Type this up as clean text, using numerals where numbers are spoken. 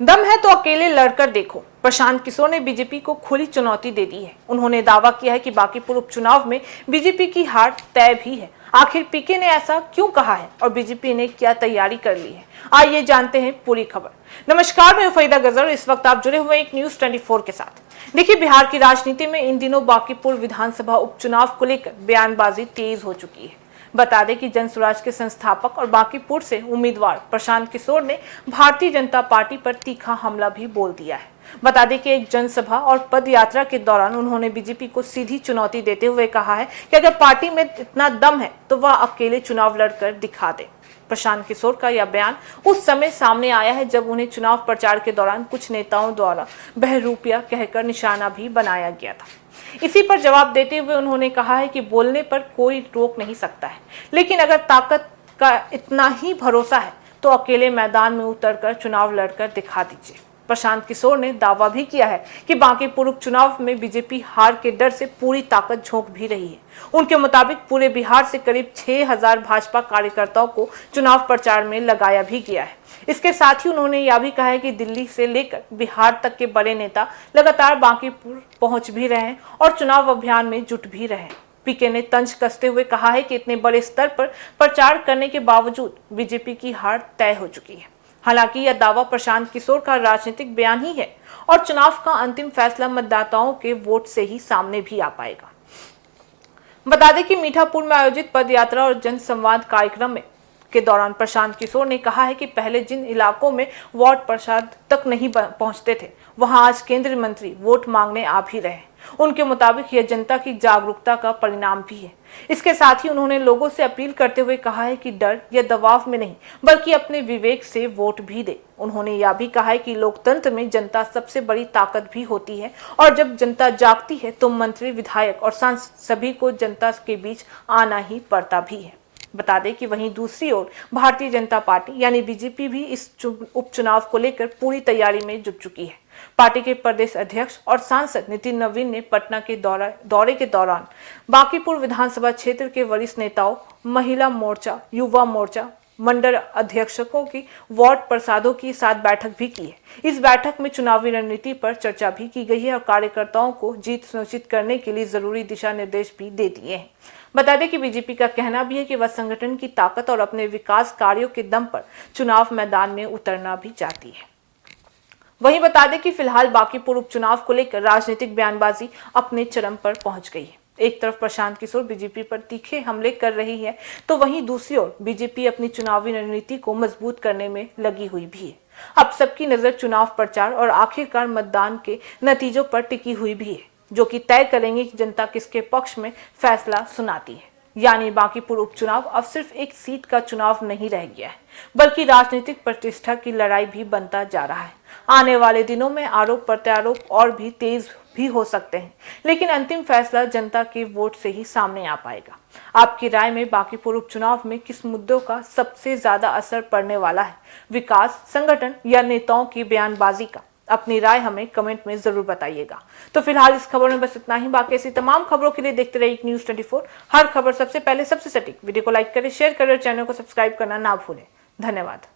दम है तो अकेले लड़कर देखो। प्रशांत किशोर ने बीजेपी को खुली चुनौती दे दी है। उन्होंने दावा किया है कि बांकीपुर उपचुनाव में बीजेपी की हार तय भी है। आखिर पीके ने ऐसा क्यों कहा है और बीजेपी ने क्या तैयारी कर ली है, आइए जानते हैं पूरी खबर। नमस्कार, मैं फरीदा गजर। इस वक्त आप जुड़े हुए एक न्यूज 24 के साथ। देखिए, बिहार की राजनीति में इन दिनों बांकीपुर विधानसभा उपचुनाव को लेकर बयानबाजी तेज हो चुकी है। बता दें कि जन स्वराज के संस्थापक और बांकीपुर से उम्मीदवार प्रशांत किशोर ने भारतीय जनता पार्टी पर तीखा हमला भी बोल दिया है। बता दें कि एक जनसभा और पद यात्रा के दौरान उन्होंने बीजेपी को सीधी चुनौती देते हुए कहा है कि अगर पार्टी में इतना दम है तो वह अकेले चुनाव लड़कर दिखा दे। प्रशांत किशोर का यह बयान उस समय सामने आया है जब उन्हें चुनाव प्रचार के दौरान कुछ नेताओं द्वारा बहरूपिया कहकर निशाना भी बनाया गया था। इसी पर जवाब देते हुए उन्होंने कहा है कि बोलने पर कोई रोक नहीं सकता है, लेकिन अगर ताकत का इतना ही भरोसा है तो अकेले मैदान में उतरकर चुनाव लड़कर दिखा दीजिए। प्रशांत किशोर ने दावा भी किया है कि बांकीपुर उपचुनाव में बीजेपी हार के डर से पूरी ताकत झोंक भी रही है। उनके मुताबिक पूरे बिहार से करीब 6000 भाजपा कार्यकर्ताओं को चुनाव प्रचार में लगाया भी गया है। इसके साथ ही उन्होंने यह भी कहा है कि दिल्ली से लेकर बिहार तक के बड़े नेता लगातार बांकीपुर पहुंच भी रहे हैं और चुनाव अभियान में जुट भी रहे हैं। पीके ने तंज कसते हुए कहा है कि इतने बड़े स्तर पर प्रचार करने के बावजूद बीजेपी की हार तय हो चुकी है। हालांकि यह दावा प्रशांत किशोर का राजनीतिक बयान ही है और चुनाव का अंतिम फैसला मतदाताओं के वोट से ही सामने भी आ पाएगा। बता दें कि मीठापुर में आयोजित पदयात्रा और जनसंवाद कार्यक्रम के दौरान प्रशांत किशोर ने कहा है कि पहले जिन इलाकों में वार्ड प्रसाद तक नहीं पहुंचते थे, वहां आज केंद्रीय मंत्री वोट मांगने आ भी रहे। उनके मुताबिक यह जनता की जागरूकता का परिणाम भी है। इसके साथ ही उन्होंने लोगों से अपील करते हुए कहा है कि डर या दबाव में नहीं, बल्कि अपने विवेक से वोट भी दे। उन्होंने यह भी कहा है कि लोकतंत्र में जनता सबसे बड़ी ताकत भी होती है और जब जनता जागती है तो मंत्री, विधायक और सांसद सभी को जनता के बीच आना ही पड़ता भी है। बता दें कि वहीं दूसरी ओर भारतीय जनता पार्टी यानी बीजेपी भी इस उपचुनाव को लेकर पूरी तैयारी में जुट चुकी है। पार्टी के प्रदेश अध्यक्ष और सांसद नितिन नवीन ने पटना के दौरे के दौरान बांकीपुर विधानसभा क्षेत्र के वरिष्ठ नेताओं, महिला मोर्चा, युवा मोर्चा, मंडल अध्यक्षों की वार्ड प्रसादों के साथ बैठक भी की है। इस बैठक में चुनावी रणनीति पर चर्चा भी की गई है और कार्यकर्ताओं को जीत सुनिश्चित करने के लिए जरूरी दिशा निर्देश भी दे दिए हैं। बता दें कि बीजेपी का कहना भी है कि वह संगठन की ताकत और अपने विकास कार्यों के दम पर चुनाव मैदान में उतरना भी चाहती है। वहीं बता दें कि फिलहाल बांकीपुर उपचुनाव को लेकर राजनीतिक बयानबाजी अपने चरम पर पहुंच गई है। एक तरफ प्रशांत किशोर बीजेपी पर तीखे हमले कर रही है, तो वहीं दूसरी ओर बीजेपी अपनी चुनावी रणनीति को मजबूत करने में लगी हुई भी है। अब सबकी नजर चुनाव प्रचार और आखिरकार मतदान के नतीजों पर टिकी हुई भी है, जो कि तय करेंगे कि जनता किसके पक्ष में फैसला सुनाती है। यानी बांकीपुर उपचुनाव अब सिर्फ एक सीट का चुनाव नहीं रह गया है, बल्कि राजनीतिक प्रतिष्ठा की लड़ाई भी बनता जा रहा है। आने वाले दिनों में आरोप प्रत्यारोप और भी तेज भी हो सकते हैं, लेकिन अंतिम फैसला जनता के वोट से ही सामने आ पाएगा। आपकी राय में बांकीपुर उपचुनाव में किस मुद्दों का सबसे ज्यादा असर पड़ने वाला है? विकास, संगठन या नेताओं की बयानबाजी का? अपनी राय हमें कमेंट में जरूर बताइएगा। तो फिलहाल इस खबर में बस इतना ही। बाकी ऐसी तमाम खबरों के लिए देखते रहिए न्यूज 24। हर खबर सबसे पहले, सबसे सटीक। वीडियो को लाइक करें, शेयर करें और चैनल को सब्सक्राइब करना ना भूलें। धन्यवाद।